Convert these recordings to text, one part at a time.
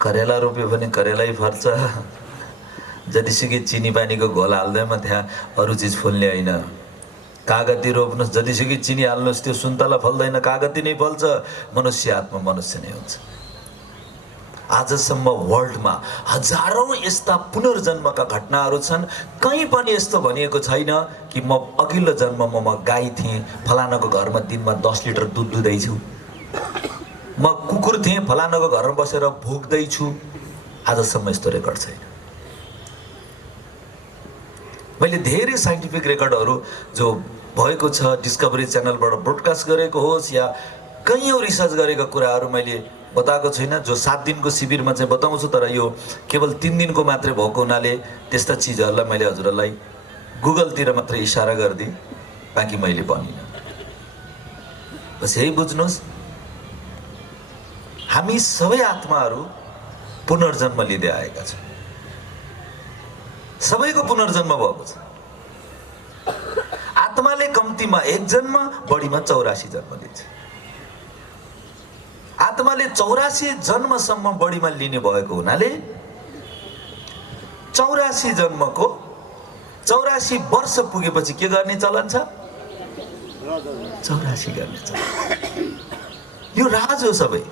करेला रोप्यो भने करेलै फर्छ, जतिसुकै चिनी पानीको घोल हाल्दैमा त्यहाँ अरू चिज फुल्ने होइन। कागती रोप्नुहोस्, जतिसुकै चिनी हाल्नुहोस् त्यो सुन्तला फल्दैन, कागती नै फल्छ। मनुष्य आत्मा मनुष्य नै हुन्छ। आजसम्म वर्ल्डमा हजारौं यस्ता पुनर्जन्मका घटनाहरू छन्। कहीँ पनि यस्तो भनिएको छैन कि म अघिल्लो जन्ममा म गाई थिएँ, फलानाको घरमा दिनमा 10 लिटर दुध दुँदैछु, म कुकुर थिएँ, फलानाको घरमा बसेर भोग्दैछु। आजसम्म यस्तो रेकर्ड छैन। मैले धेरै साइन्टिफिक रेकर्डहरू जो भएको छ, डिस्कभरी च्यानलबाट ब्रोडकास्ट गरेको होस् या कयौं रिसर्च गरेका कुराहरू मैले बताएको छैन, जो 7 दिनको शिविरमा चाहिँ बताउँछु। तर यो केवल 3 दिनको मात्रै भएको हुनाले त्यस्ता चिजहरूलाई मैले हजुरहरूलाई गुगलतिर मात्रै इशारा गरिदिएँ, बाँकी मैले भनिनँ। बस यही बुझ्नुहोस्, हामी सबै आत्माहरू पुनर्जन्म लिँदै आएका छौँ। सबैको पुनर्जन्म भएको छ। आत्माले कम्तीमा 1 जन्म, बढीमा 84 जन्म लिन्छ। आत्माले 84 जन्मसम्म बढीमा लिने भएको हुनाले 84 जन्मको 84 वर्ष पुगेपछि के गर्ने चलन छ? 84 गर्ने चलन। यो राज हो। सबै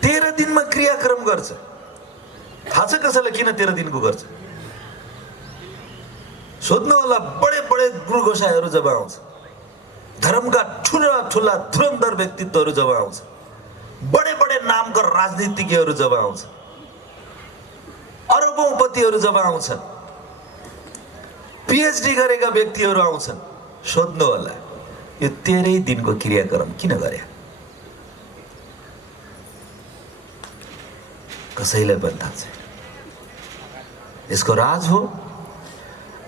13 दिनमा क्रियाक्रम गर्छ। थाहा छ कसैलाई किन 13 दिनको गर्छ? सोध्नु होला। बडे बडे गुरु गोसाईहरू जब आउँछ, धर्मका ठुला ठुला धुरन्धर व्यक्तित्वहरू जब आउँछ, बडे बडे नामका राजनीतिज्ञहरू जब आउँछ, अरबौंपतिहरू जब आउँछन्, पीएचडी गरेका व्यक्तिहरू आउँछन्, सोध्नु होला यो 13 दिनको क्रियाक्रम किन गरे? कसैलाई पनि थाहा छैन। यसको राज हो।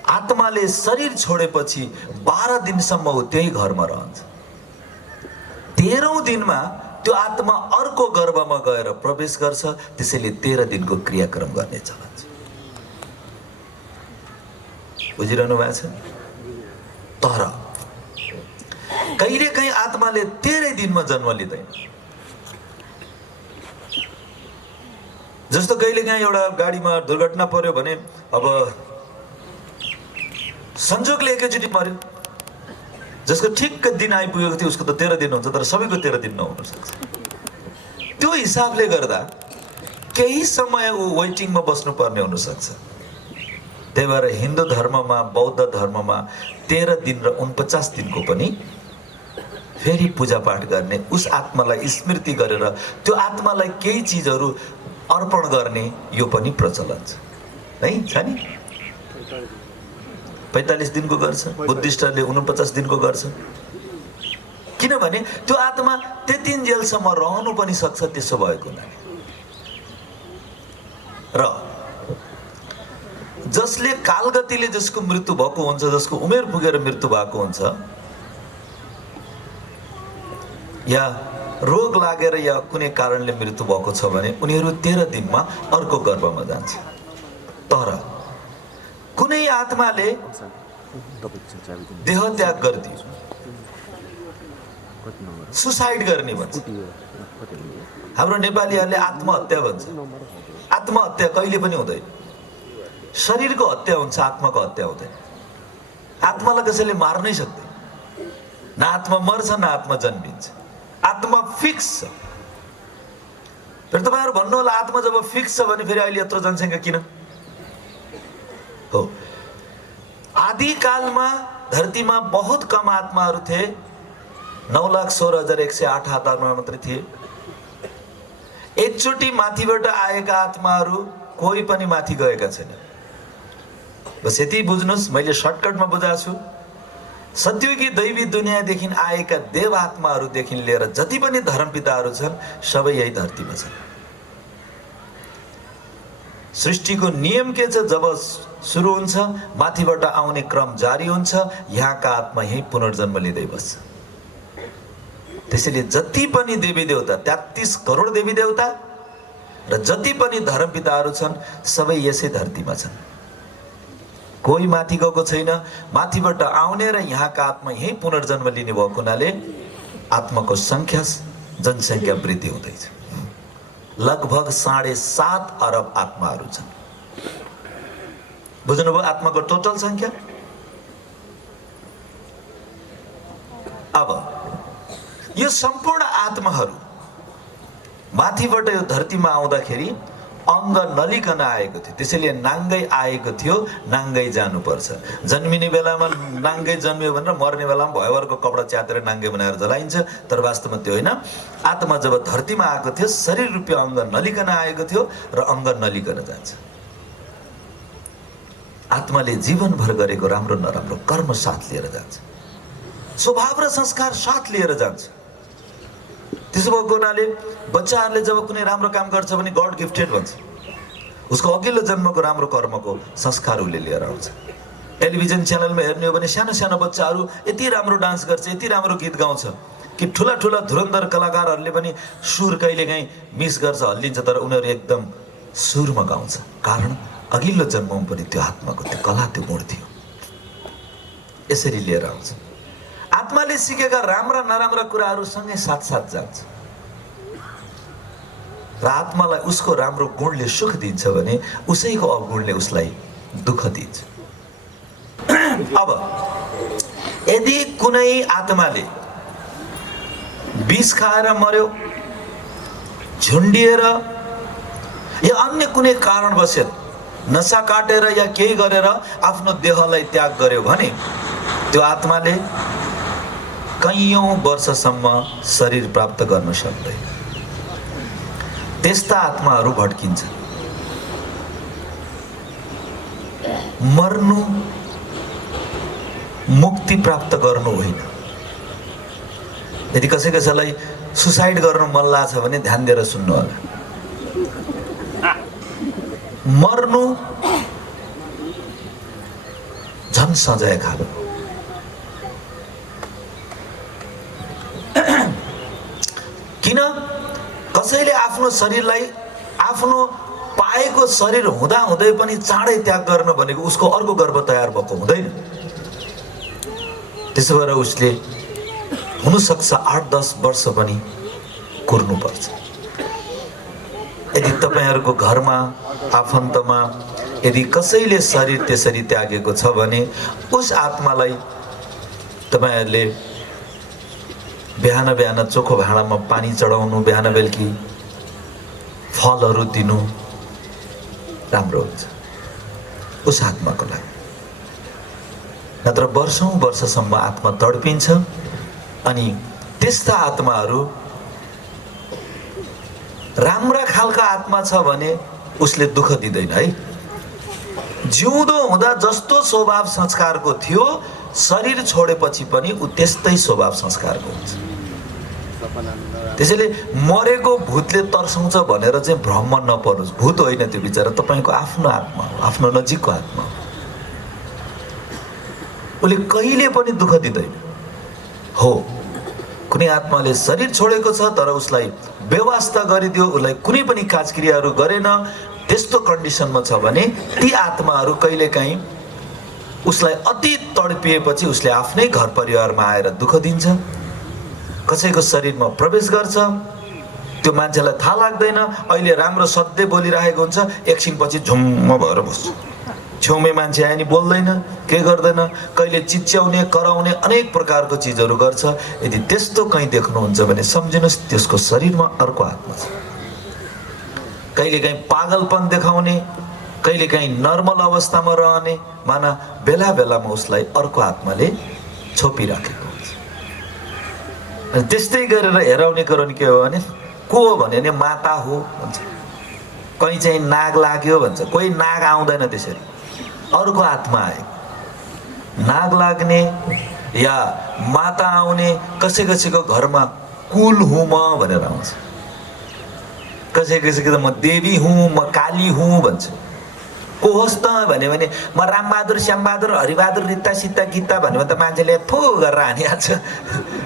आत्माले शरीर छोडेपछि 12 दिनसम्म हो त्यही घरमा रहन्छ। 13औं दिनमा त्यो आत्मा अर्को गर्भमा गएर प्रवेश गर्छ। त्यसैले 13 दिनको क्रियाक्रम गर्ने चलन छ। बुझिरहनु भएको छ? तर कहिलेकाहीँ आत्माले 13 दिनमा जन्म लिँदैन। जस्तो कहिलेकाहीँ एउटा गाडीमा दुर्घटना पर्यो भने अब संजोगले एकैचोटि मर्यो, जसको ठिक्क दिन आइपुगेको थियो उसको त 13 दिन हुन्छ, तर सबैको 13 दिन नहुन सक्छ। त्यो हिसाबले गर्दा केही समय ऊ वेटिङमा बस्नुपर्ने हुन सक्छ। त्यही भएर हिन्दू धर्ममा, बौद्ध धर्ममा 13 दिन र 49 दिनको पनि फेरि पूजापाठ गर्ने, उस आत्मालाई स्मृति गरेर त्यो आत्मालाई केही चिजहरू अर्पण गर्ने यो पनि प्रचलन छ। है छ नि? 45 दिनको गर्छ, बुद्धिस्टहरूले 49 दिनको गर्छ। किनभने त्यो आत्मा त्यति जेलसम्म रहनु पनि सक्छ त्यसो भएको हुनाले। र जसले कालगतिले जसको मृत्यु भएको हुन्छ, जसको उमेर पुगेर मृत्यु भएको हुन्छ, या रोग लागेर या कुनै कारणले मृत्यु भएको छ भने उनीहरू 13 दिनमा अर्को गर्भमा जान्छ। तर कुनै आत्माले देह त्याग गरिदियो, सुसाइड गर्ने भन्छ। हाम्रो नेपालीहरूले आत्महत्या भन्छ। आत्महत्या कहिले पनि हुँदैन। शरीरको हत्या हुन्छ, आत्माको हत्या हुँदैन। आत्मालाई कसैले मार्नै सक्दैन। न आत्मा मर्छ न आत्मा जन्मिन्छ। आत्मा फिक्स छ। फेरि तपाईँहरू भन्नु होला आत्मा जब फिक्स छ भने फेरि अहिले यत्रो जनसङ्ख्या किन? हो, आदिकालमा धरतीमा बहुत कम आत्माहरू थिए। 9,16,108 आत्मा मात्रै थिए। एकचोटि माथिबाट आएका आत्माहरू कोही पनि माथि गएका छैन। बस यति बुझ्नुहोस्, मैले सर्टकटमा बुझाएको छु। सत्युगी दैवी दुनियाँदेखि आएका देव आत्माहरूदेखि लिएर जति पनि धर्मपिताहरू छन् सबै यही धरतीमा छन्। सृष्टिको नियम के छ? जब सुरु हुन्छ माथिबाट आउने क्रम जारी हुन्छ, यहाँका आत्मा यही पुनर्जन्म लिँदै बस्छ। त्यसैले जति पनि देवी देवता, 33 करोड देवी देवता र जति पनि धर्मपिताहरू छन् सबै यसै धरतीमा छन्। कोही माथि गएको छैन। माथिबाट आउने र यहाँका आत्मा यही पुनर्जन्म लिने भएको हुनाले आत्माको संख्या, जनसङ्ख्या वृद्धि हुँदैछ। लगभग 7.5 अरब आत्माहरू छन्। बुझ्नुभयो आत्माको टोटल संख्या? अब यो सम्पूर्ण आत्माहरू माथिबाट यो धरतीमा आउँदाखेरि अङ्ग नलिकन आएको थियो, त्यसैले नाङ्गै आएको थियो, नाङ्गै जानुपर्छ। जन्मिने बेलामा नाङ्गै जन्मियो भनेर मर्ने बेलामा भयवरको कपडा च्यातेर नाङ्गै बनाएर जलाइन्छ, तर वास्तवमा त्यो होइन। आत्मा जब धरतीमा आएको थियो शरीर रूपी अङ्ग नलिकन आएको थियो र अङ्ग नलिकन जान्छ। आत्माले जीवनभर गरेको राम्रो नराम्रो कर्म साथ लिएर जान्छ, स्वभाव र संस्कार साथ लिएर जान्छ। त्यसो भएको हुनाले बच्चाहरूले जब कुनै राम्रो काम गर्छ भने गड गिफ्टेड भन्छ, उसको अघिल्लो जन्मको राम्रो कर्मको संस्कार उसले लिएर आउँछ। टेलिभिजन च्यानलमा हेर्ने हो भने सानो सानो बच्चाहरू यति राम्रो डान्स गर्छ, यति राम्रो गीत गाउँछ कि ठुला ठुला धुरन्धर कलाकारहरूले पनि सुर कहिलेकाहीँ मिस गर्छ, हल्लिन्छ, तर उनीहरू एकदम सुरमा गाउँछ। कारण अघिल्लो जन्ममा पनि त्यो आत्माको त्यो कला, त्यो गुण थियो। यसरी लिएर आउँछ। आत्माले सिकेका राम्रा नराम्रा कुराहरू सँगै साथसाथ जान्छ र आत्मालाई उसको राम्रो गुणले सुख दिन्छ भने उसैको अवगुणले उसलाई दुःख दिन्छ। अब यदि कुनै आत्माले विष खाएर मर्यो, झुन्डिएर या अन्य कुनै कारणवश नशा काटेर या केही गरेर आफ्नो देहलाई त्याग गर्यो भने त्यो आत्माले कैयौं वर्षसम्म शरीर प्राप्त गर्न सक्दैन। त्यस्ता आत्माहरू भड्किन्छन्। मर्नु मुक्ति प्राप्त गर्नु होइन। यदि कसैलाई सुसाइड गर्नु मन लाग्छ भने ध्यान दिएर सुन्नु होला। मर्नु झन् सजाय खानु। किन? कसैले आफ्नो शरीरलाई आफ्नो पाएको शरीर हुँदा हुँदै पनि चाँडै त्याग गर्न भनेको उसको अर्को गर्भ तयार भएको हुँदैन। त्यसो भएर उसले हुनसक्छ 8-10 वर्ष पनि कुर्नुपर्छ। यदि तपाईहरुको घरमा आफन्तमा यदि कसैले शरीर त्यसरी त्यागेको छ भने उस आत्मालाई तपाईहरुले बिहान बिहान चोखो भाँडामा पानी चढाउनु, बिहान बेलुकी फलहरू दिनु राम्रो हुन्छ उस आत्माको लागि। नत्र वर्षौं वर्षसम्म आत्मा तडपिन्छ। अनि त्यस्ता आत्माहरू राम्रा खालका आत्मा छ भने उसले दुःख दिदैन है। जिउँदो हुँदा जस्तो स्वभाव संस्कारको थियो शरीर छोडेपछि पनि उ त्यस्तै स्वभाव संस्कारको हुन्छ। त्यसैले मरेको भूतले तर्साउँछ भनेर चाहिँ भ्रम नपर्नुस्। भूत होइन त्यो बिचरा, तपाईको आफ्नो आत्मा हो, आफ्नो नजिकको आत्मा हो। उसले कहिले पनि दुःख दिँदैन हो। कुनै आत्माले शरीर छोडेको छ तर उसलाई व्यवस्था गरिदियो, उसलाई कुनै पनि काजक्रियाहरू गरेन, त्यस्तो कन्डिसनमा छ भने ती आत्माहरू कहिलेकाहीँ उसलाई अति तडपिएपछि उसले आफ्नै घर परिवारमा आएर दुःख दिन्छ, कसैको शरीरमा प्रवेश गर्छ। त्यो मान्छेलाई थाहा लाग्दैन, अहिले राम्रो सधैँ बोलिरहेको हुन्छ, एकछिनपछि झुम्म भएर बस्छ। छेउमै मान्छे आयो नि बोल्दैन, के गर्दैन, कहिले चिच्याउने कराउने अनेक प्रकारको चिजहरू गर्छ। यदि त्यस्तो कहीँ देख्नुहुन्छ भने सम्झिनुहोस् त्यसको शरीरमा अर्को आत्मा छ। कहिलेकाहीँ पागलपन देखाउने, कहिलेकाहीँ नर्मल अवस्थामा रहने, माना बेला बेलामा उसलाई अर्को आत्माले छोपिराखेको हुन्छ। अनि त्यस्तै गरेर हेराउने कराउने के हो भने को हो भने माता हो भन्छ, कहीँ चाहिँ नाग लाग्यो भन्छ, कोही नाग आउँदैन, त्यसरी अर्को आत्मा आयो। नाग लाग्ने या माता आउने, कसै कसैको घरमा कुल हुँ म भनेर आउँछ, कसै कसैको त म देवी हुँ, म काली हुँ भन्छ। को होस् त भन्यो भने म रामबहादुर, श्यामबहादुर, हरिबहादुर, रित्ता सीता गीता भन्यो भने त मान्छेले फु गरेर हानिहाल्छ।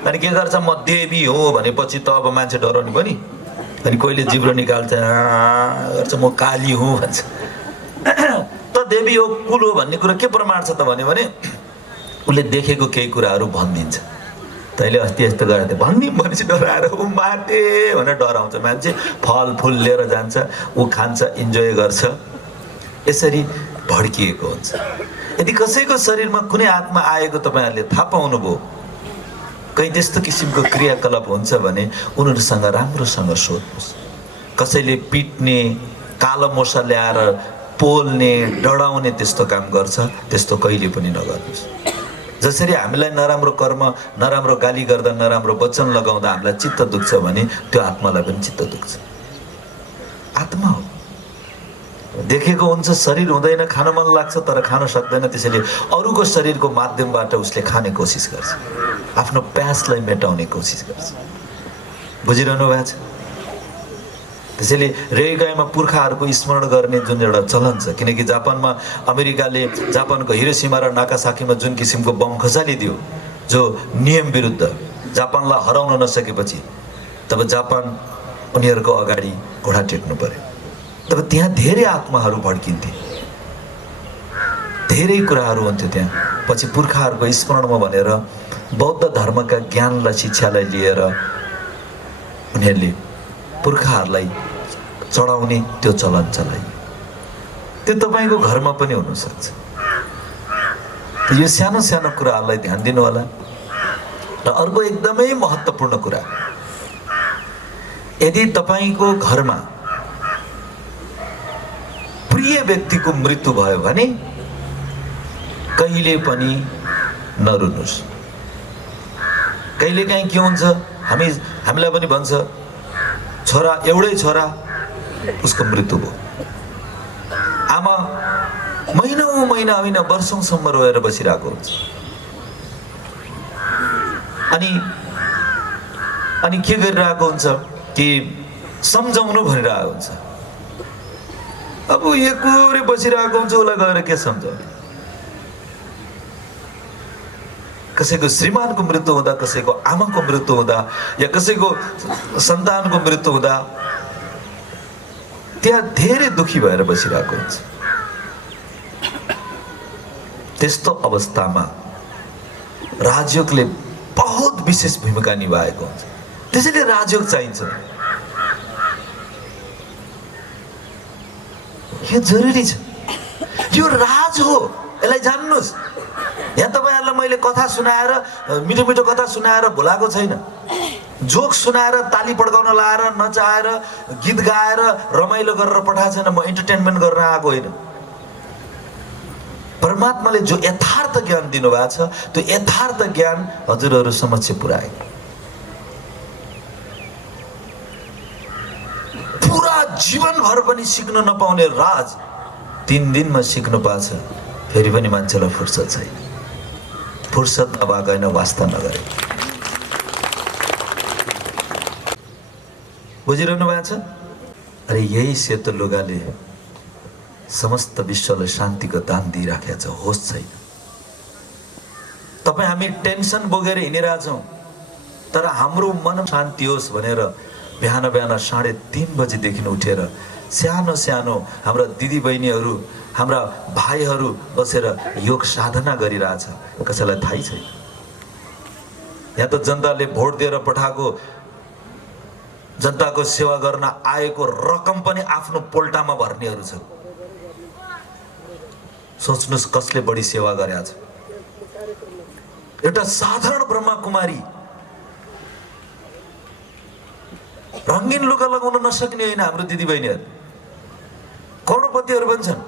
अनि के गर्छ, म देवी हो भनेपछि त अब मान्छे डराउने पनि। अनि कोहीले जिब्रो निकाल्छ, गर्छ म काली हुँ भन्छ। त देवी हो कुल हो भन्ने कुरा के प्रमाण छ त भन्यो भने उसले देखेको केही कुराहरू भनिदिन्छ। तैँले अस्ति यस्तो गरेको थिएँ भन्ने मान्छे डराएर ऊ माटे भनेर डराउँछ मान्छे। फलफुल लिएर जान्छ, ऊ खान्छ, इन्जोय गर्छ, यसरी भड्किएको हुन्छ। यदि कसैको शरीरमा कुनै आत्मा आएको तपाईँहरूले थाहा पाउनुभयो, कहीँ त्यस्तो किसिमको क्रियाकलाप हुन्छ भने उनीहरूसँग राम्रोसँग सोध्नुहोस्। कसैले पिट्ने, कालो मोसा ल्याएर पोल्ने, डराउने त्यस्तो काम गर्छ, त्यस्तो कहिले पनि नगर्नुहोस्। जसरी हामीलाई नराम्रो कर्म, नराम्रो गाली गर्दा, नराम्रो वचन लगाउँदा हामीलाई चित्त दुख्छ भने त्यो आत्मालाई पनि चित्त दुख्छ। आत्मा हो, देखेको हुन्छ, शरीर हुँदैन, खान मन लाग्छ तर खान सक्दैन, त्यसैले अरूको शरीरको माध्यमबाट उसले खाने कोसिस गर्छ, आफ्नो प्यासलाई मेटाउने कोसिस गर्छ। बुझिरहनु भएको छ? त्यसैले रेगाइमा पुर्खाहरूको स्मरण गर्ने जुन एउटा चलन छ, किनकि जापानमा अमेरिकाले जापानको हिरोसिमा र नागासाकीमा जुन किसिमको बम खसालिदियो, जो नियम विरुद्ध, जापानलाई हराउन नसकेपछि तब जापान उनीहरूको अगाडि घोडा टेक्नु पर्यो। तब त्यहाँ धेरै आत्माहरू भड्किन्थे, धेरै कुराहरू हुन्थ्यो त्यहाँ। पछि पुर्खाहरूको स्मरणमा भनेर बौद्ध धर्मका ज्ञानलाई, शिक्षालाई लिएर उनीहरूले पुर्खाहरूलाई चढाउने त्यो चलन चलाइयो। त्यो तपाईँको घरमा पनि हुनसक्छ। यो सानो सानो कुराहरूलाई ध्यान दिनु होला। र अर्को एकदमै महत्त्वपूर्ण कुरा, यदि तपाईँको घरमा प्रिय व्यक्तिको मृत्यु भयो भने कहिले पनि नरुनुहोस्। कहिलेकाहीँ के हुन्छ, हामीलाई पनि भन्छ, छोरा, एउटै छोरा, उसको मृत्यु भयो। आमा महिनौँ महिना होइन, वर्षौँसम्म रोएर बसिरहेको हुन्छ। अनि के गरिरहेको हुन्छ कि सम्झाउनु भनिरहेको हुन्छ। अब एकोरे बसिरहेको हुन्छ, उसलाई गएर के सम्झाउने? कसैको श्रीमानको मृत्यु हुँदा, कसैको आमाको मृत्यु हुँदा, या कसैको सन्तानको मृत्यु हुँदा त्यहाँ धेरै दुखी भएर बसिरहेको हुन्छ। त्यस्तो अवस्थामा राजयोगले बहुत विशेष भूमिका निभाएको हुन्छ। त्यसैले राजयोग चाहिन्छ। यो जरुरी छ, यो राज हो, यसलाई जान्नुहोस्। यहाँ तपाईँहरूलाई मैले कथा सुनाएर, मिठो मिठो कथा सुनाएर भुलाएको छैन। जोक सुनाएर, ताली पड्काउन लाएर, नचाएर, गीत गाएर, रमाइलो गरेर पठाएको छैन। म इन्टरटेनमेन्ट गर्न आएको होइन। परमात्माले जो यथार्थ ज्ञान दिनुभएको छ, त्यो यथार्थ ज्ञान हजुरहरू समक्ष पुर्याए। पुरा जीवनभर पनि सिक्न नपाउने राज 3 दिनमा सिक्नु पाछ, फेरि पनि मान्छेलाई फुर्सद छैन। फुर्सद नभएको होइन, वास्ता नगरे। बुझिरहनु भएको छ? अरे यही सेतो लुगाले समस्त विश्वलाई शान्तिको दान दिइराखेको छ। होस छैन। तपाईँ हामी टेन्सन बोकेर हिँडिरहेछौँ, तर हाम्रो मन शान्ति होस् भनेर बिहान बिहान 3:30 बजेदेखि उठेर सानो सानो हाम्रा दिदीबहिनीहरू, हाम्रा भाइहरू बसेर योग साधना गरिरहेछ। कसैलाई थाहै छैन। यहाँ त जनताले भोट दिएर पठाएको, जनताको सेवा गर्न आएको रकम पनि आफ्नो पोल्टामा भर्नेहरू छ। सोच्नुहोस् कसले बढी सेवा गरेछ। एउटा साधारण ब्रह्मकुमारी, रङ्गीन लुगा लगाउन नसक्ने होइन हाम्रो दिदीबहिनीहरू, करोडपतिहरू पनि छन्।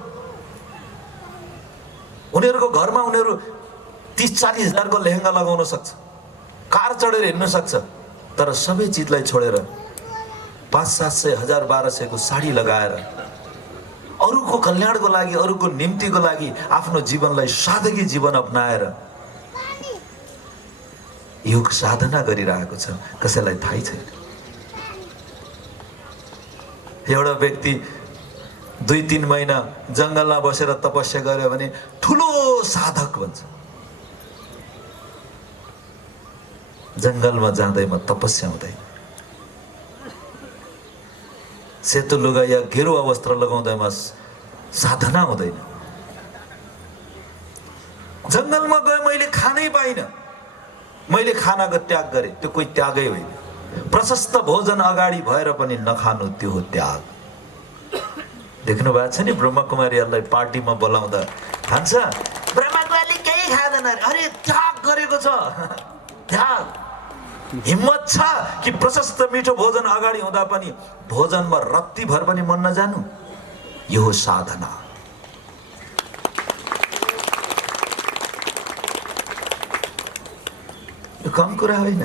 उनीहरूको घरमा उनीहरू 30-40 हजारको लेहेङ्गा लगाउन सक्छ, कार चढेर हिँड्न सक्छ, तर सबै चिजलाई छोडेर 500-700, 1000-1200 को साडी लगाएर अरूको कल्याणको लागि, अरूको निम्तिको लागि आफ्नो जीवनलाई सादगी जीवन अपनाएर योग साधना गरिरहेको छ। कसैलाई थाहै छैन। एउटा व्यक्ति 2-3 महिना जङ्गलमा बसेर तपस्या गर्यो भने ठुलो साधक भन्छ। जङ्गलमा जाँदैमा तपस्या हुँदैन। सेतो लुगा या गेरुवा वस्त्र लगाउँदैमा साधना हुँदैन। जङ्गलमा गए मैले खानै पाइनँ, मैले खानाको त्याग गरेँ, त्यो कोही त्यागै होइन। प्रशस्त भोजन अगाडि भएर पनि नखानु त्यो हो त्याग। देख्नु भएको छ नि ब्रह्मकुमारीहरूलाई पार्टीमा बोलाउँदा खान्छ, ब्रह्मकुमारीले केही खाँदैन अरे त्याग गरेको छ। त्याग हिम्मत छ कि प्रशस्त मिठो भोजन अगाडि हुँदा पनि भोजनमा रत्ती भर पनि मन नजानु, यो हो साधना। यो कम कुरा होइन।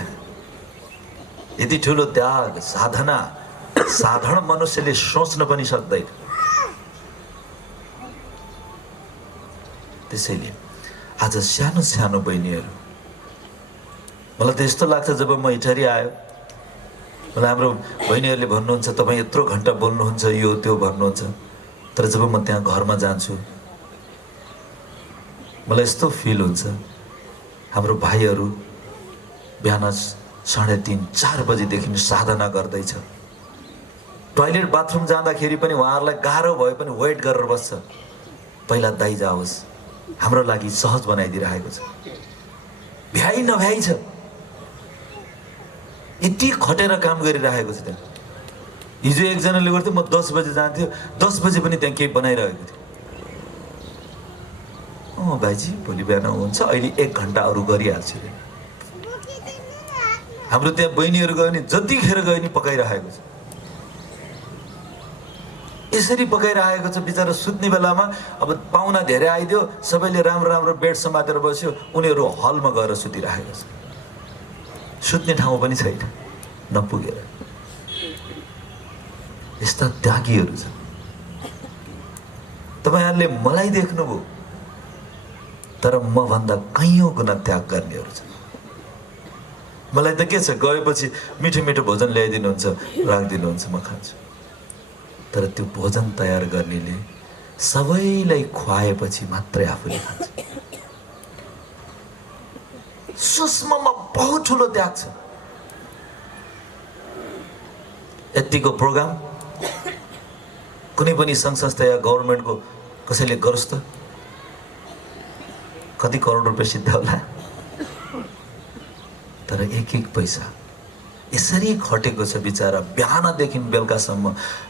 यति ठुलो त्याग साधना साधारण मनुष्यले सोच्न पनि सक्दैन। त्यसैले आज सानो सानो बहिनीहरू, मलाई त यस्तो लाग्छ जब म इटहरी आयो, मलाई हाम्रो बहिनीहरूले भन्नुहुन्छ तपाईँ यत्रो घन्टा बोल्नुहुन्छ यो त्यो भन्नुहुन्छ, तर जब म त्यहाँ घरमा जान्छु मलाई यस्तो फिल हुन्छ हाम्रो भाइहरू बिहान 3:30 4 बजेदेखि साधना गर्दैछ। टोयलेट बाथरुम जाँदाखेरि पनि उहाँहरूलाई गाह्रो भए पनि वेट गरेर बस्छ, पहिला दाइ जाओस्, हाम्रो लागि सहज बनाइदिइरहेको छ। भ्याइ नभ्याइ छ, यति खटेर काम गरिरहेको छ त्यहाँ। हिजो एकजनाले गर्थ्यो, म 10 बजे जान्थ्यो, 10 बजे पनि त्यहाँ केही बनाइरहेको थियो। भाइजी भोलि बिहान हुन्छ, अहिले 1 घन्टा अरू गरिहाल्छु। हाम्रो त्यहाँ बहिनीहरू गयो भने जतिखेर गयो नि पकाइरहेको छ, यसरी पकाइरहेको छ। बिचरा सुत्ने बेलामा अब पाहुना धेरै आइदियो, सबैले राम्रो राम्रो बेड समातेर बस्यो, उनीहरू हलमा गएर सुतिरहेको छ। सुत्ने ठाउँ पनि छैन नपुगेर। यस्ता त्यागीहरू छन्। तपाईँहरूले मलाई देख्नुभयो, तर मभन्दा कैयौँ गुणा त्याग गर्नेहरू छन्। मलाई त के छ, गएपछि मिठो मिठो भोजन ल्याइदिनुहुन्छ, राखिदिनुहुन्छ, म खान्छु। तर त्यो भोजन तयार गर्नेले सबैलाई खुवाएपछि मात्रै आफूले खान्छ। सूक्ष्ममा बहुत ठुलो त्याग छ। यतिको प्रोग्राम कुनै पनि सङ्घ संस्था या गभर्मेन्टको कसैले गरोस् त, कति करोड रुपियाँ सिद्ध होला। तर एक एक पैसा यसरी खटेको छ बिचरा, बिहानदेखि बेलुकासम्म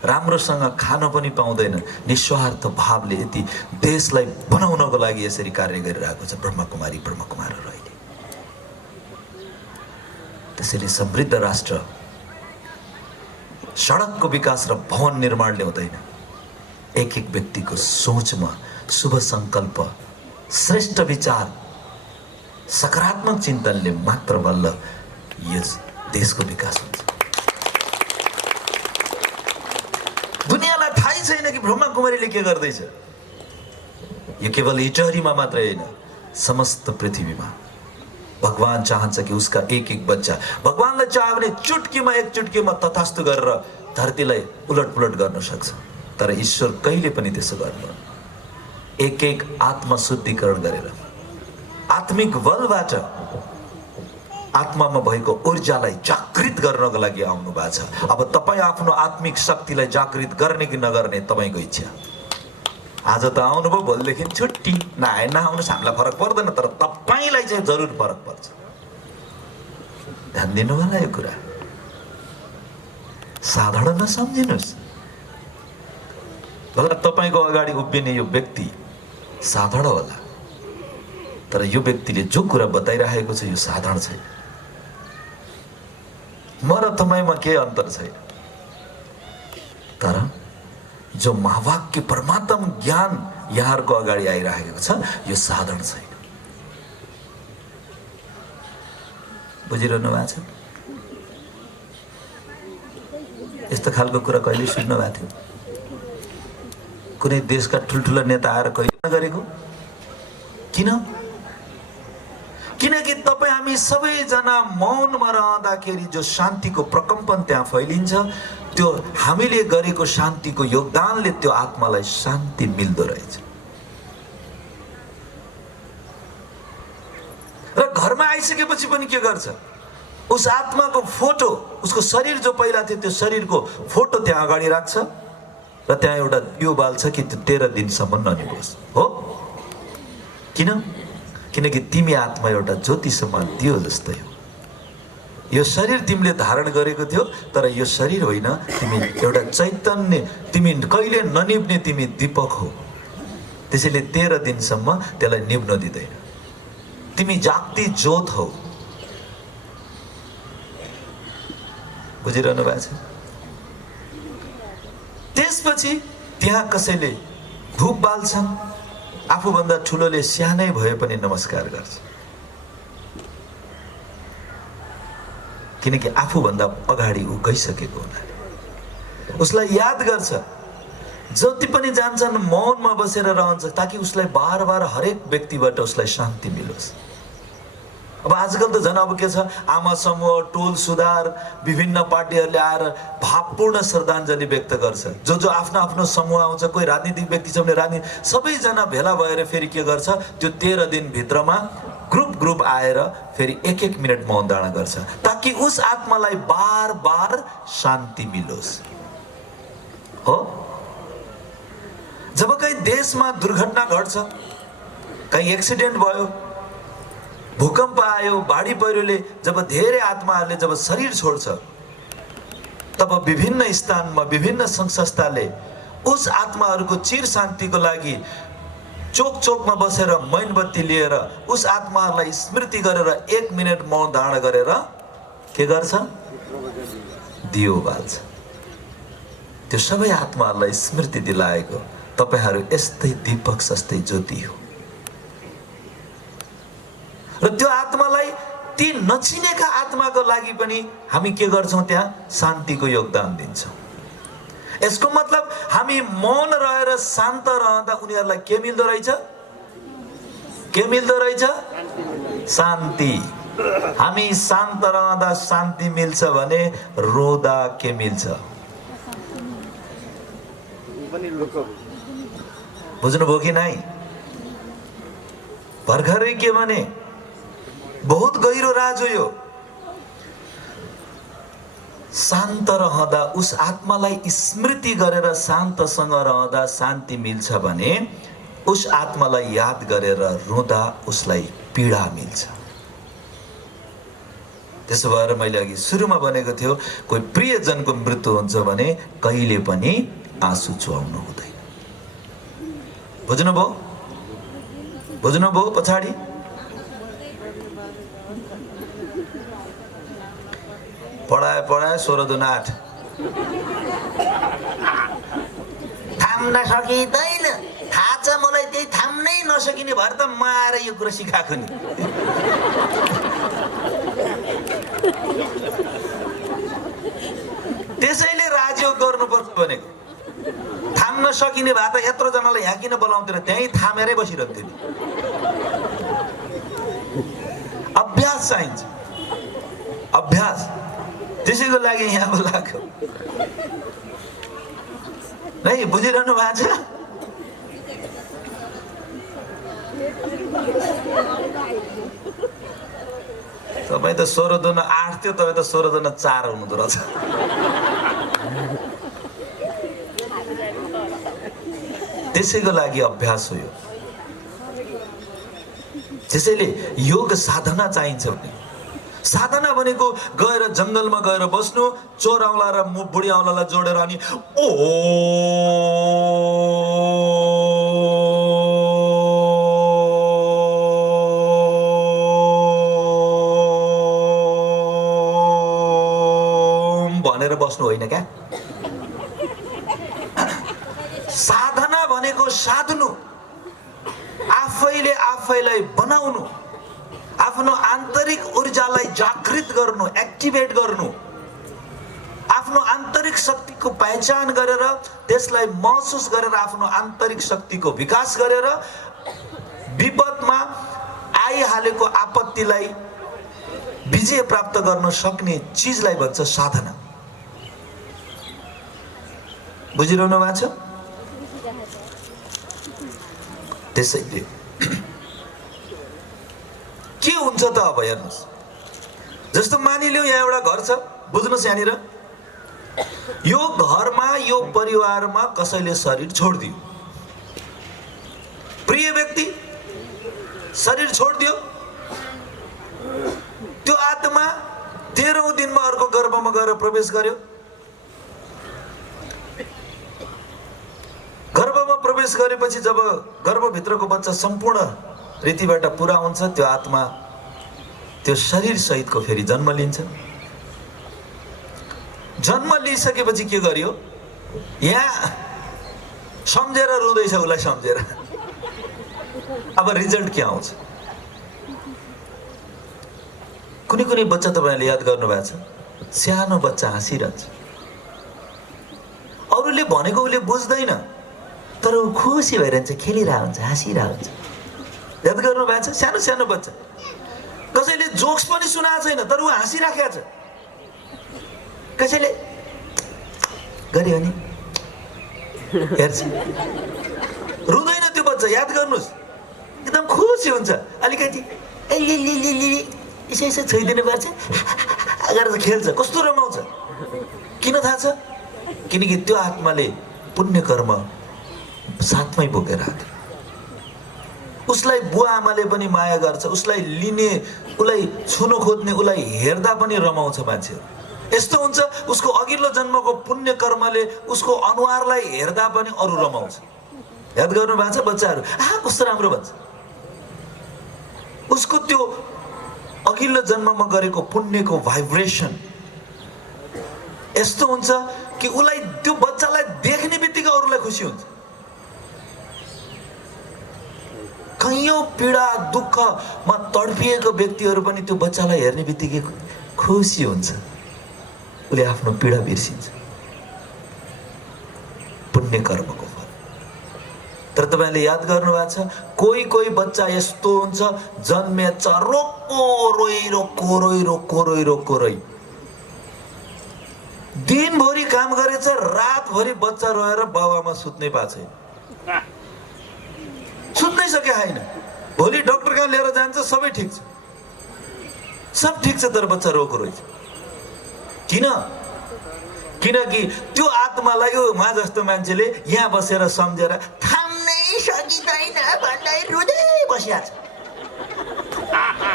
राम्रोसँग खान पनि पाउँदैन। निस्वार्थ भावले यति देशलाई बनाउनको लागि यसरी कार्य गरिरहेको छ ब्रह्मकुमारहरू अहिले। त्यसैले समृद्ध राष्ट्र सडकको विकास र भवन निर्माणले हुँदैन, एक एक व्यक्तिको सोचमा शुभ सङ्कल्प, श्रेष्ठ विचार, सकारात्मक चिन्तनले मात्र बल्ल यस देशको विकास हुन्छ। दुनियाँलाई थाहै छैन कि ब्रह्मकुमारीले के गर्दैछ। यो केवल इटहरीमा मात्रै होइन, समस्त पृथ्वीमा भगवान चाहन्छ कि उसका एक एक बच्चा, भगवानलाई चाह्यो भने चुटकीमा एक चुटकीमा तथास्तु गरेर धरतीलाई उलटपुलट गर्न सक्छ। तर ईश्वर कहिले पनि त्यसो गर्दैन। एक एक आत्मा शुद्धिकरण गरेर, आत्मिक बलबाट आत्मामा भएको ऊर्जालाई जागृत गर्नको लागि आउनु भएको छ। अब तपाईँ आफ्नो आत्मिक शक्तिलाई जागृत गर्ने कि नगर्ने तपाईँको इच्छा। आज त आउनुभयो, भोलिदेखि छुट्टी, नआउनुहोस्, हामीलाई फरक पर्दैन, तर तपाईँलाई चाहिँ जरुर फरक पर्छ। ध्यान दिनु होला यो कुरा, साधारण नसम्झिनुहोस्। भला तपाईँको अगाडि उभिने यो व्यक्ति साधारण होला, तर यो व्यक्तिले जो कुरा बताइरहेको छ यो साधारण छैन। म र तपाईँमा केही अन्तर छैन, तर जो महावाक्य परमात्म ज्ञान यहाँहरूको अगाडि आइरहेको छ यो साधारण छैन। बुझिरहनु भएको छ? यस्तो खालको कुरा कहिले सुन्नु भएको थियो? कुनै देशका ठुल्ठुला नेता आएर कहिले नगरेको? किन? किनकि तपाईँ हामी सबैजना मौनमा रहँदाखेरि जो शान्तिको प्रकम्पन त्यहाँ फैलिन्छ, त्यो हामीले गरेको शान्तिको योगदानले त्यो आत्मालाई शान्ति मिल्दो रहेछ। र घरमा आइसकेपछि पनि के गर्छ? उस आत्माको फोटो, उसको शरीर जो पहिला थियो त्यो शरीरको फोटो त्यहाँ अगाडि राख्छ र त्यहाँ एउटा दियो बाल्छ कि त्यो 13 दिनसम्म ननिभोस्। हो किन? किनकि तिमी आत्मा एउटा ज्योति समान दियो जस्तै हो। यो शरीर तिमीले धारण गरेको थियो, तर यो शरीर होइन, तिमी एउटा चैतन्य, तिमी कहिले ननिभ्ने तिमी दीपक हो। त्यसैले 13 दिनसम्म त्यसलाई निभ्न दिँदैन। तिमी जाग्ती ज्योत हौ। बुझिरहनु भएको छ? त्यसपछि त्यहाँ कसैले धूप बाल्छन्, आफूभन्दा ठुलोले सानै भए पनि नमस्कार गर्छ, किनकि आफूभन्दा अगाडि ऊ गइसकेको हुनाले उसलाई याद गर्छ। जति पनि जान्छन् मौनमा बसेर रहन्छ, ताकि उसलाई बार बार हरेक व्यक्तिबाट उसलाई शान्ति मिलोस्। अब आजकल त झन् अब के छ, आमा समूह, टोल सुधार, विभिन्न पार्टीहरूले आएर भावपूर्ण श्रद्धाञ्जली व्यक्त गर्छ। जो आफ्नो आफ्नो समूह आउँछ, कोही राजनीतिक व्यक्ति छ भने राजनीति, सबैजना भेला भएर फेरि के गर्छ, त्यो 13 दिनभित्रमा ग्रुप आएर फेरि 1-1 मिनट मौन धारण गर्छ, ताकि उस आत्मालाई बार बार शान्ति मिलोस्। हो, जब कहीँ देशमा दुर्घटना घट्छ, कहीँ एक्सिडेन्ट भयो, भूकम्प आयो, बाढी पहिरोले जब धेरै आत्माहरूले जब शरीर छोड्छ, तब विभिन्न स्थानमा विभिन्न सङ्घ संस्थाले उस आत्माहरूको चिर शान्तिको लागि चोक चोकमा बसेर मैनबत्ती लिएर उस आत्माहरूलाई स्मृति गरेर 1 मिनट मौन धारण गरेर के गर्छ, दियो बाल्छ। त्यो सबै आत्माहरूलाई स्मृति दिलाएको तपाईहरू यस्तै दीपक जस्तै ज्योति हो। र त्यो आत्मालाई, ती नचिनेका आत्माको लागि पनि हामी के गर्छौँ, त्यहाँ शान्तिको योगदान दिन्छौँ। यसको मतलब हामी मौन रहेर शान्त रहँदा उनीहरूलाई के मिल्दो रहेछ? के मिल्दो रहेछ? शान्ति। हामी शान्त रहँदा शान्ति मिल्छ भने रोदा के मिल्छ? बुझ्नुभयो कि नै? भर्खरै के भने बहुत गहिरो राज हो यो। शान्त रहँदा, उस आत्मालाई स्मृति गरेर शान्तसँग रहँदा शान्ति मिल्छ भने उस आत्मालाई याद गरेर रुँदा उसलाई पीडा मिल्छ। त्यसो भएर मैले अघि सुरुमा भनेको थियो, कोही प्रियजनको मृत्यु हुन्छ भने कहिले पनि आँसु चुहाउनु हुँदैन। बुझ्नुभयो? बुझ्नुभयो? पछाडि पढाए 16 दूना 8 थाम्न सकिँदैन। थाहा छ मलाई, त्यही थाम्नै नसकिने भएर त म आएर यो कुरा सिकाएको नि। त्यसैले राजयोग गर्नुपर्छ भनेको। थाम्न सकिने भए त यत्रो जनालाई यहाँ किन बोलाउँदैन, त्यहीँ थामेरै बसिरहन्थ्यो नि। अभ्यास चाहिन्छ, अभ्यास। त्यसैको लागि यहाँ बोलाएको। नै बुझिरहनु भएको छ? तपाईँ त 16 दूना 8 थियो, तपाईँ त 16 दूना 4 हुनुहुँदो रहेछ। त्यसैको लागि अभ्यास हो यो। त्यसैले योग साधना चाहिन्छ भने, साधना भनेको गएर जङ्गलमा गएर बस्नु, चोर औँला र बुढी औँलालाई जोडेर अनि ओ भनेर बस्नु होइन क्या। साधना भनेको साध्नु, आफैले आफैलाई बनाउनु, आफ्नो आन्तरिक ऊर्जालाई जागृत गर्नु, एक्टिभेट गर्नु, आफ्नो आन्तरिक शक्तिको पहिचान गरेर त्यसलाई महसुस गरेर आफ्नो आन्तरिक शक्तिको विकास गरेर विपदमा आइहालेको आपत्तिलाई विजय प्राप्त गर्न सक्ने चिजलाई भन्छ साधना। बुझिरहनु भएको छ? त्यसैले के हुन्छ त अब हेर्नुहोस्, जस्तो मानिलिउँ यहाँ एउटा घर छ, बुझ्नुहोस्, यहाँनिर यो घरमा यो परिवारमा कसैले शरीर छोडिदियो, प्रिय व्यक्ति शरीर छोडिदियो, त्यो आत्मा 13औं दिनमा अर्को गर्भमा गएर प्रवेश गर्यो। गर्भमा प्रवेश गरेपछि जब गर्भभित्रको बच्चा सम्पूर्ण रीतिबाट पुरा हुन्छ, त्यो आत्मा त्यो शरीर सहितको फेरि जन्म लिन्छ। जन्म लिइसकेपछि के गर्यो? यहाँ सम्झेर रुँदैछ, उसलाई सम्झेर। अब रिजल्ट के आउँछ? कुनै कुनै बच्चा तपाईले याद गर्नुभएको छ, सानो बच्चा हाँसिरहन्छ, अरूले भनेको उसले बुझ्दैन, तर ऊ खुसी भइरहन्छ, खेलिरहेको हुन्छ, हाँसिरहेको हुन्छ। याद गर्नुभएको छ? सानो सानो बच्चा, कसैले जोक्स पनि सुनाएको छैन, तर ऊ हाँसिराखेको छ। कसैले गर्यो भने हेर्छ, रुँदैन त्यो बच्चा। याद गर्नुहोस्, एकदम खुसी हुन्छ। अलिकति यसो छोइदिनु पर्छ, गरेर खेल्छ, कस्तो रमाउँछ। किन थाहा छ? किनकि त्यो आत्माले पुण्य कर्म साथमै बोकेर आएको। उसलाई बुवा आमाले पनि माया गर्छ, उसलाई लिने, उसलाई छुन खोज्ने, उसलाई हेर्दा पनि रमाउँछ मान्छेहरू। यस्तो हुन्छ, उसको अघिल्लो जन्मको पुण्य कर्मले उसको अनुहारलाई हेर्दा पनि अरू रमाउँछ। याद गर्नुभएको छ? बच्चाहरू कस्तो राम्रो भन्छ। उसको त्यो अघिल्लो जन्ममा गरेको पुण्यको भाइब्रेसन यस्तो हुन्छ कि उसलाई, त्यो बच्चालाई देख्ने बित्तिकै अरूलाई खुसी हुन्छ। कैयौं पीडा दुःखमा तडपिएको व्यक्तिहरू पनि त्यो बच्चालाई हेर्ने बित्तिकै खुसी हुन्छ, उसले आफ्नो पीडा बिर्सिन्छ। पुण्य कर्मको फल। तर तपाईले याद गर्नुभएको छ, कोही कोही बच्चा यस्तो हुन्छ, जन्मेछ रोक्को रोइ रोक्को रोइ रोक्को रोइ रोक्को रोइ, दिनभरि काम गरेछ, रातभरि बच्चा रोएर बाबामा सुत्नै पाएको छैन, सुत्नै सके छैन। भोलि डाक्टर कहाँ लिएर जान्छ, सबै ठिक छ, सब ठिक छ, तर बच्चा रोएको रोइछ। किन? किनकि त्यो आत्मालाई उहाँ जस्तो मान्छेले यहाँ बसेर सम्झेर थाम्नै सकिँदैन भन्दै रुँदै बसिया छ।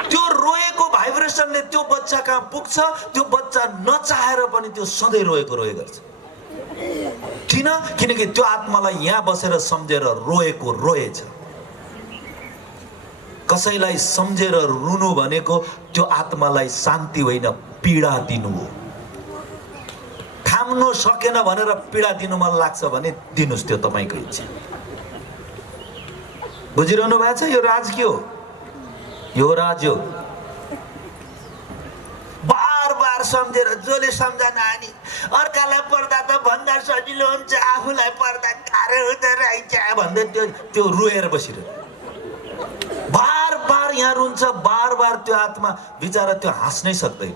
त्यो रोएको भाइब्रेसनले त्यो बच्चा कहाँ पुग्छ, त्यो बच्चा नचाहेर पनि त्यो सधैँ रोएको रोए गर्छ। किन? किनकि त्यो आत्मालाई यहाँ बसेर सम्झेर रोएको रोएछ। कसैलाई सम्झेर रुनु भनेको त्यो आत्मालाई शान्ति होइन, पीडा दिनु हो। थाम्नु सकेन भनेर पीडा दिनु मन लाग्छ भने दिनुस्, त्यो तपाईको इच्छा। बुझिरहनु भएको छ? यो राज के हो? यो राज हो। बार बार सम्झेर, जसले सम्झना आनी अर्कालाई पर्दा त भन्दा सजिलो हुन्छ, आफूलाई पर्दा गाह्रो हुँदो रहेछ भन्दै त्यो रोएर बसिरह्यो। बार बार यहाँ रुन्छ, बार बार त्यो आत्मा बिचारा त्यो हाँस्नै सक्दैन,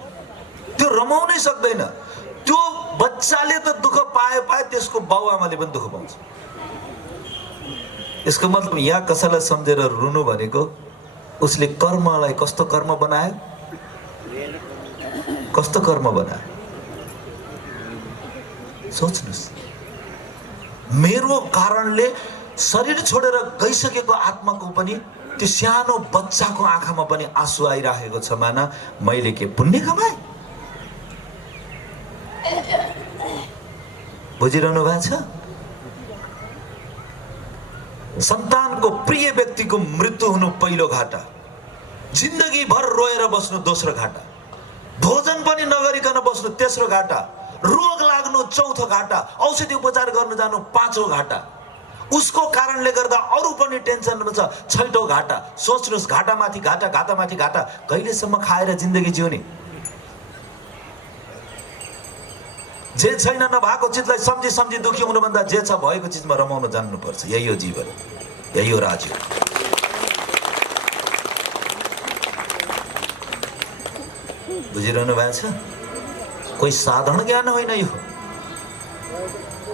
त्यो रमाउनै सक्दैन। त्यो बच्चाले त दुःख पाए, त्यसको बाउआमाले पनि दुःख पाउँछ। यसको मतलब यहाँ कसैलाई सम्झेर रुनु भनेको उसले कर्मलाई कस्तो कर्म बनायो, कस्तो कर्म बनायो, सोच्नुस्। मेरो कारणले शरीर छोडेर गइसकेको आत्माको पनि, त्यो सानो बच्चाको आँखामा पनि आँसु आइराखेको छ, माना मैले के पुण्य कमाए। बुझिरहनु भएको छ? सन्तानको प्रिय व्यक्तिको मृत्यु हुनु पहिलो घाटा, जिन्दगी भर रोएर बस्नु दोस्रो घाटा, भोजन पनि नगरिकन बस्नु तेस्रो घाटा, रोग लाग्नु चौथो घाटा, औषधि उपचार गर्न जानु पाँचौं घाटा, उसको कारणले गर्दा अरू पनि टेन्सनमा छ छैटौं घाटा। सोच्नुस्, घाटामाथि घाटा, घाटामाथि घाटा, कहिलेसम्म खाएर जिन्दगी जिउने? जे छैन नभएको चिजलाई सम्झी सम्झी दुखी हुनुभन्दा जे छ भएको चिजमा रमाउन जान्नुपर्छ। यही हो जीवन, यही हो राज्य। बुझिरहनु भएको छ? कोही साधारण ज्ञान होइन यो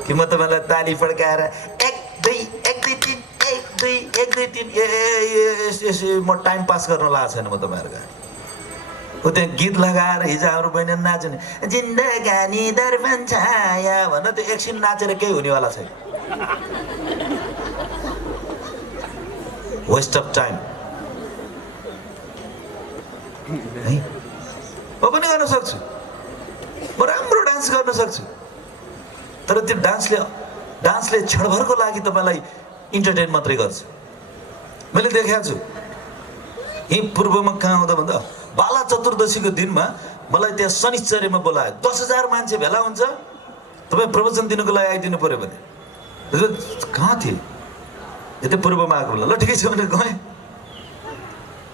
कि म तपाईँलाई ताली पड्काएर 1 2 3 म टाइम पास गर्न लागेको छैन। म तपाईँहरूको ऊ त्यहाँ गीत लगाएर हिजो हाम्रो बहिनी नाच्ने जिन्दगानी दर्पण छाया भन्न, त्यो एकछिन नाचेर केही हुनेवाला छैन। वेस्ट अफ टाइम है। म पनि गर्न सक्छु, म राम्रो डान्स गर्न सक्छु। तर त्यो डान्सले क्षणभरको लागि तपाईँलाई इन्टरटेन मात्रै गर्छ। मैले देखाएको छु यहीँ पूर्वमा कहाँ आउँदा भन्दा बाला चतुर्दशीको दिनमा मलाई त्यहाँ शनिश्चर्यमा बोलायो। 10,000 मान्छे भेला हुन्छ, तपाईँ प्रवचन दिनुको लागि आइदिनु पर्यो भने। कहाँ थिए? यतै पूर्वमा आएको बेला। ल ठिकै छ भनेर गएँ।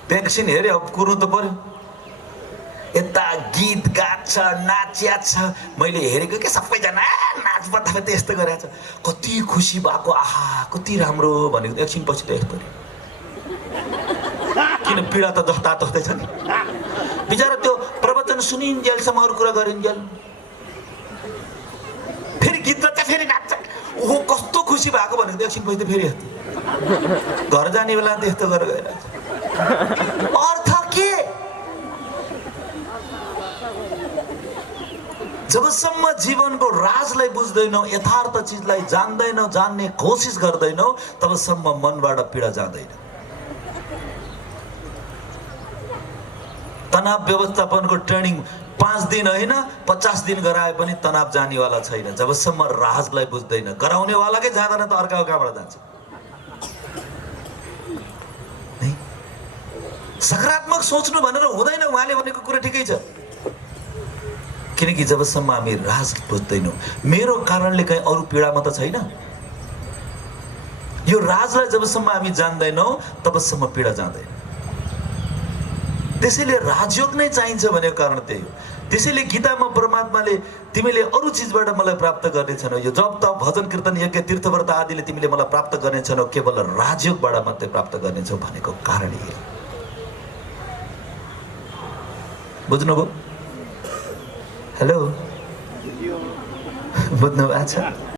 त्यहाँ एकछिन हेरेँ, अब कुर्नु त पर्यो। यता गीत गाछ, नाचिया छ, मैले हेरेको के सबैजना नाच बत्ता त यस्तो गरेछ। कति खुसी भएको, आहा कति राम्रो भनेको। एकछिन पछि त यस्तो किन पीडा त जस्ता तस्तै छ नि। बिचरा त्यो प्रवचन सुनिन्जेलसम्म अरू कुरा गरिन्जेल फेरि गीत बच्चा फेरि नाच्छ, ओहो कस्तो खुसी भएको भनेको। एकछिन पछि त फेरि यस्तो घर जाने बेला त यस्तो गरेर गइरहेछ। अर्थ के? जबसम्म जीवनको राजलाई बुझ्दैनौ, यथार्थ चिजलाई जान्दैनौ, जान्ने कोसिस गर्दैनौ, तबसम्म मनबाट पीडा जाँदैन। तनाव व्यवस्थापनको ट्रेनिङ 5 दिन होइन 50 दिन गराए पनि तनाव जानेवाला छैन जबसम्म राजलाई बुझ्दैन। गराउनेवालाकै जाँदैन त अर्काको कहाँबाट जान्छ? सकारात्मक सोच्नु भनेर हुँदैन। उहाँले भनेको कुरा ठिकै छ, किनकि जबसम्म हामी राज बुझ्दैनौँ, मेरो कारणले कहीँ अरू पीडामा त छैन। यो राजलाई जबसम्म हामी जान्दैनौँ तबसम्म पीडा जाँदैन। त्यसैले राजयोग नै चाहिन्छ भनेको कारण त्यही हो। त्यसैले गीतामा परमात्माले तिमीले अरू चिजबाट मलाई प्राप्त गर्ने छैनौ, यो जप तप भजन कीर्तन यज्ञ तीर्थव्रत आदिले तिमीले मलाई प्राप्त गर्ने छैनौ, केवल राजयोगबाट मात्रै प्राप्त गर्नेछौ भनेको कारण यही हो। बुझ्नुभयो? हेलो, बुझ्नु भएको छ?